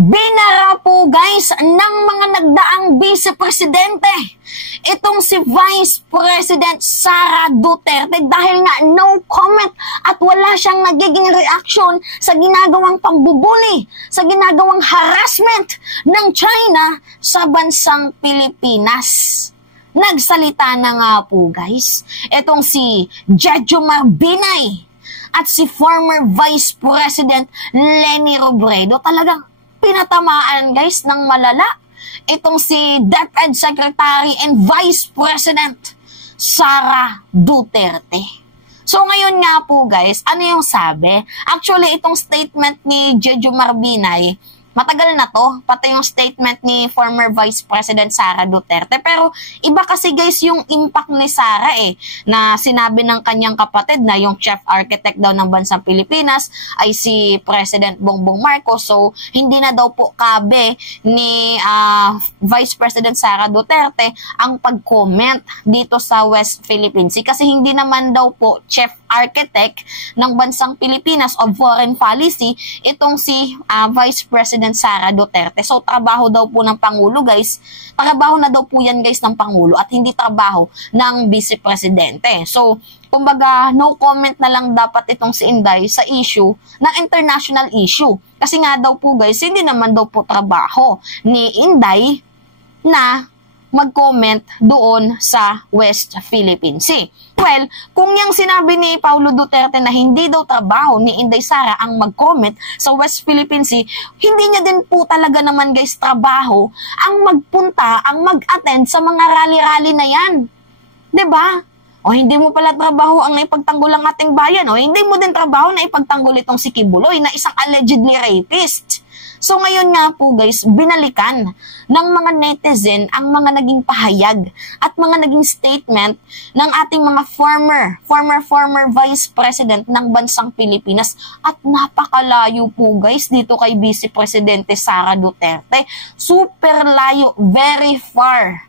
Binara po guys ng mga nagdaang vice-presidente itong si Vice President Sara Duterte dahil nga no comment at wala siyang nagiging reaction sa ginagawang pambubuli, sa ginagawang harassment ng China sa bansang Pilipinas. Nagsalita na nga po guys itong si Jejomar Binay at si former Vice President Leni Robredo. Talagang pinatamaan guys ng malala itong si DepEd Secretary and Vice President Sara Duterte. So ngayon nga po guys, ano yung sabi? Actually itong statement ni Jejomar Binay, matagal na to, pati yung statement ni former Vice President Sara Duterte. Pero iba kasi guys yung impact ni Sara na sinabi ng kanyang kapatid na yung chief architect daw ng bansang Pilipinas ay si President Bongbong Marcos. So hindi na daw po kabe ni Vice President Sara Duterte ang pag-comment dito sa West Philippine Sea kasi hindi naman daw po chief architect ng bansang Pilipinas of foreign policy itong si Vice President Sara Duterte. So trabaho daw po ng Pangulo guys, trabaho na daw po yan guys ng Pangulo at hindi trabaho ng Vice Presidente. So kumbaga no comment na lang dapat itong si Inday sa issue ng international issue. Kasi nga daw po guys, hindi naman daw po trabaho ni Inday na mag-comment doon sa West Philippine Sea. Well, kung yung sinabi ni Paulo Duterte na hindi daw trabaho ni Inday Sara ang mag-comment sa West Philippine Sea, hindi niya din po talaga naman guys trabaho ang magpunta, ang mag-attend sa mga rally-rally na yan. 'Di ba? O hindi mo pala trabaho ang naipagtanggol ang ating bayan, o hindi mo din trabaho na ipagtanggol itong si Kibuloy na isang allegedly rapist. So ngayon nga po guys, binalikan ng mga netizen ang mga naging pahayag at mga naging statement ng ating mga former Vice President ng bansang Pilipinas at napakalayo po guys dito kay Vice Presidente Sara Duterte. Super layo, very far.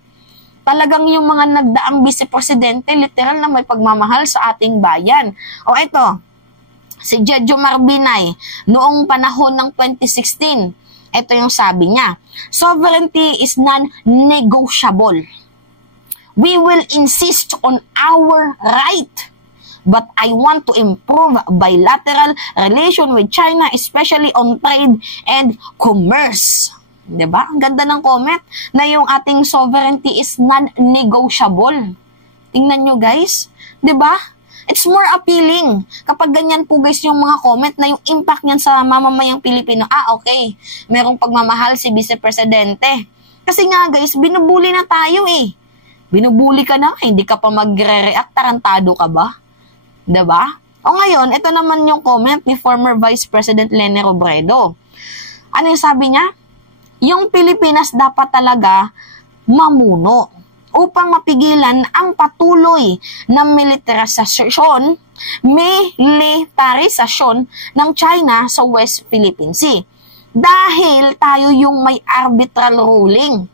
Talagang yung mga nagdaang Vice Presidente literal na may pagmamahal sa ating bayan. O ito, si Jejomar Binay, noong panahon ng 2016, ito yung sabi niya, sovereignty is non-negotiable. We will insist on our right, but I want to improve bilateral relation with China, especially on trade and commerce. Diba? Ang ganda ng comment na yung ating sovereignty is non-negotiable. Tingnan nyo guys, diba? It's more appealing kapag ganyan po guys yung mga comment na yung impact niyan sa mamamayang Pilipino. Okay, merong pagmamahal si Vice Presidente. Kasi nga guys, binubuli na tayo Binubuli ka na, hindi ka pa magre-react, tarantado ka ba? Diba? O ngayon, ito naman yung comment ni former Vice President Leni Robredo. Ano yung sabi niya? Yung Pilipinas dapat talaga mamuno upang mapigilan ang patuloy na militarisasyon ng China sa West Philippine Sea. Dahil tayo yung may arbitral ruling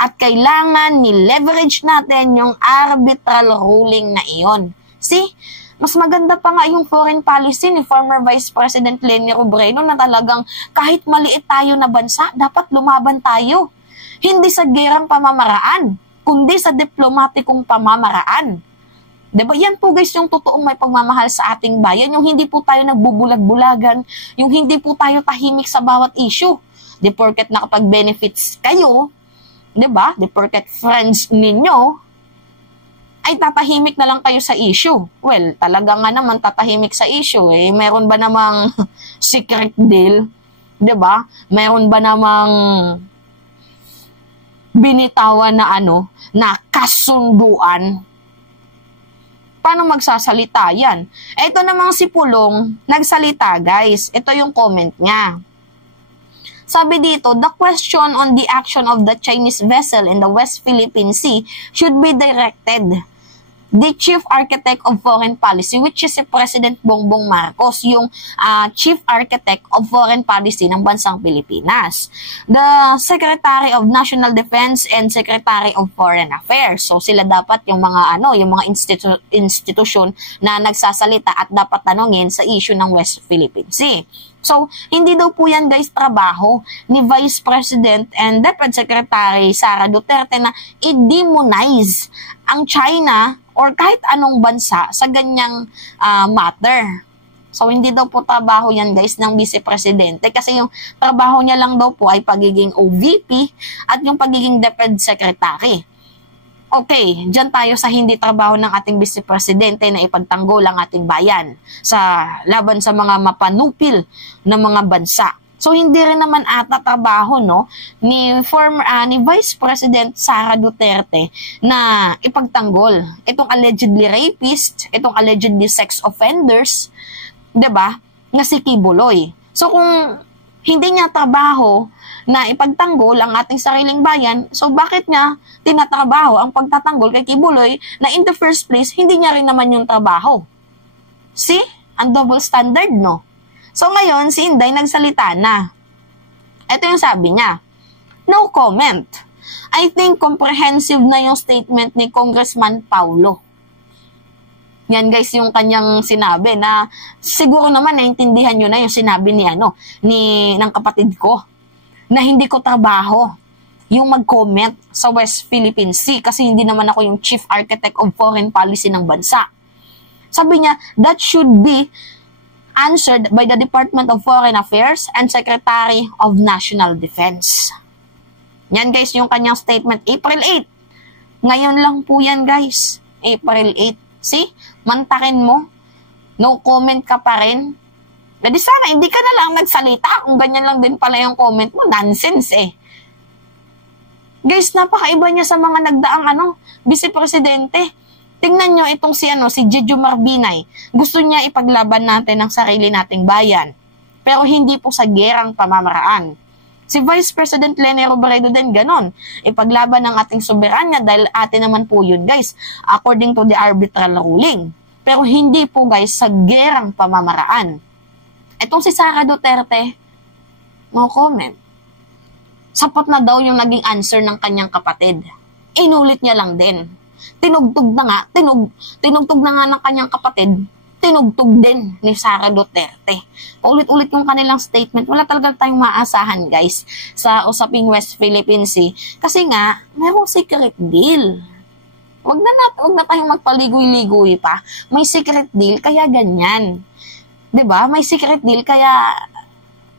at kailangan ni-leverage natin yung arbitral ruling na iyon. See? Mas maganda pa nga yung foreign policy ni former Vice President Leni Robredo na talagang kahit maliit tayo na bansa, dapat lumaban tayo. Hindi sa gerang pamamaraan, kundi sa diplomatikong pamamaraan. Diba? Yan po guys yung totoong may pagmamahal sa ating bayan. Yung hindi po tayo nagbubulag-bulagan, yung hindi po tayo tahimik sa bawat issue. Di porket nakapag-benefits kayo, diba? Di porket friends ninyo, ay tatahimik na lang kayo sa issue. Well, talaga nga naman tatahimik sa issue Meron ba namang secret deal? Diba? Meron ba namang binitawan na na kasunduan? Paano magsasalita yan? Ito namang si Pulong, nagsalita guys. Ito yung comment niya. Sabi dito, the question on the action of the Chinese vessel in the West Philippine Sea should be directed the chief architect of foreign policy, which is si President Bongbong Marcos, yung chief architect of foreign policy ng bansang Pilipinas. The Secretary of National Defense and Secretary of Foreign Affairs. So sila dapat yung mga yung mga institusyon na nagsasalita at dapat tanungin sa issue ng West Philippine Sea. So, hindi daw po yan guys trabaho ni Vice President and Deputy Secretary Sara Duterte na i-demonize ang China or kahit anong bansa sa ganyang matter. So, hindi daw po trabaho yan guys ng Vice Presidente kasi yung trabaho niya lang daw po ay pagiging OVP at yung pagiging Deputy Secretary. Okay, dyan tayo sa hindi trabaho ng ating Vice Presidente na ipagtanggol ang ating bayan sa laban sa mga mapanupil na mga bansa. So, hindi rin naman ata trabaho ni Vice President Sara Duterte na ipagtanggol itong allegedly rapist, itong allegedly sex offenders, 'di ba? Na si Kibuloy. So, kung hindi niya trabaho na ipagtanggol ang ating sariling bayan, so bakit niya tinatrabaho ang pagtatanggol kay Kibuloy na in the first place, hindi niya rin naman yung trabaho? See? Ang double standard, no? So ngayon, si Inday nagsalita na. Ito yung sabi niya, no comment. I think comprehensive na yung statement ni Congressman Paulo. Yan guys yung kanyang sinabi na siguro naman naintindihan nyo na yung sinabi ng kapatid ko na hindi ko trabaho yung mag-comment sa West Philippine Sea kasi hindi naman ako yung chief architect of foreign policy ng bansa. Sabi niya, that should be answered by the Department of Foreign Affairs and Secretary of National Defense. Yan guys yung kanyang statement, April 8. Ngayon lang po yan guys, April 8. See, mantakin mo, no comment ka pa rin. Pwede sana, hindi ka na lang nagsalita kung ganyan lang din pala yung comment mo. Nonsense eh. Guys, napakaiba niya sa mga nagdaang Vice Presidente. Tingnan nyo itong si Jeju Marbinay. Gusto niya ipaglaban natin ang sarili nating bayan. Pero hindi po sa gerang pamamaraan. Si Vice President Leni Robredo din ganon. Ipaglaban ang ating soberanya dahil atin naman po yun guys. According to the arbitral ruling. Pero hindi po guys sa gerang pamamaraan. Itong si Sara Duterte, no comment. Sapat na daw yung naging answer ng kanyang kapatid. Inulit niya lang din. Tinugtog na nga ng kanyang kapatid, tinugtog din ni Sara Duterte. Ulit-ulit yung kanilang statement. Wala talaga tayong maasahan guys sa usaping West Philippine Sea. Kasi nga, mayroong secret deal. Wag na tayong magpaligoy-ligoy pa. May secret deal, kaya ganyan. 'Di ba? May secret deal kaya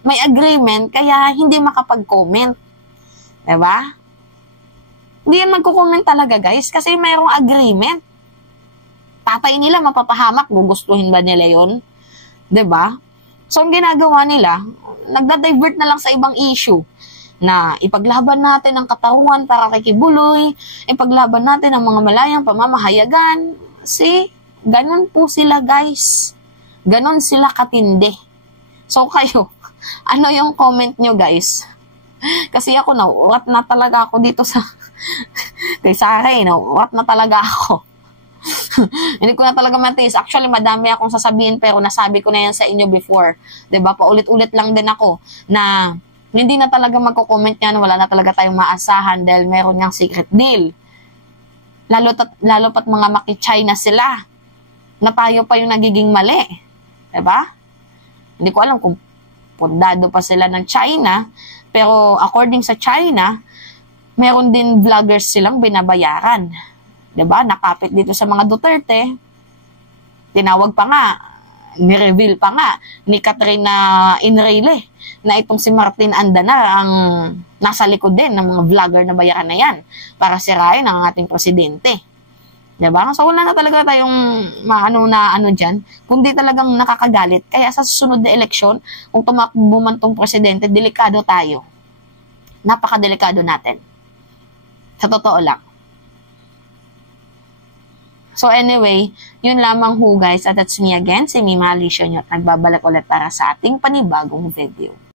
may agreement kaya hindi makapag-comment. 'Di ba? Hindi yan magko-comment talaga guys kasi mayroong agreement. Tatay nila mapapahamak, gugustuhin ba nila 'yon? 'Di ba? So ang ginagawa nila, nagda-divert na lang sa ibang issue na ipaglaban natin ang katarungan para kay Kibuloy, ipaglaban natin ang mga malayang pamamahayagan. See? Ganun po sila guys. Ganon sila katindi. So kayo, ano yung comment nyo guys? Kasi ako nauurat na talaga ako dito sa kay Sara, nauurat na talaga ako. Hindi ko na talaga matiis. Actually, madami akong sasabihin pero nasabi ko na yan sa inyo before. 'Di ba? Paulit-ulit lang din ako na hindi na talaga magko-comment yan, wala na talaga tayong maasahan dahil meron niyang secret deal. Lalo pat mga maki-China sila. Na tayo pa yung nagiging mali. Diba? Hindi ko alam kung pundado pa sila ng China, pero according sa China, meron din vloggers silang binabayaran. Diba? Nakapit dito sa mga Duterte. Tinawag pa nga, ni-reveal pa nga ni Katrina Enrile na itong si Martin Andanar ang nasa likod din ng mga vlogger na bayaran na yan para sirain ang ating presidente. Diba? So, wala na talaga tayong dyan, kundi talagang nakakagalit. Kaya sa susunod na eleksyon, kung tumakbo man tong presidente, delikado tayo. Napakadelikado natin. Sa totoo lang. So, anyway, yun lamang ho guys. At that's me again, si Mima Alicia Nyot. Nagbabalik ulit para sa ating panibagong video.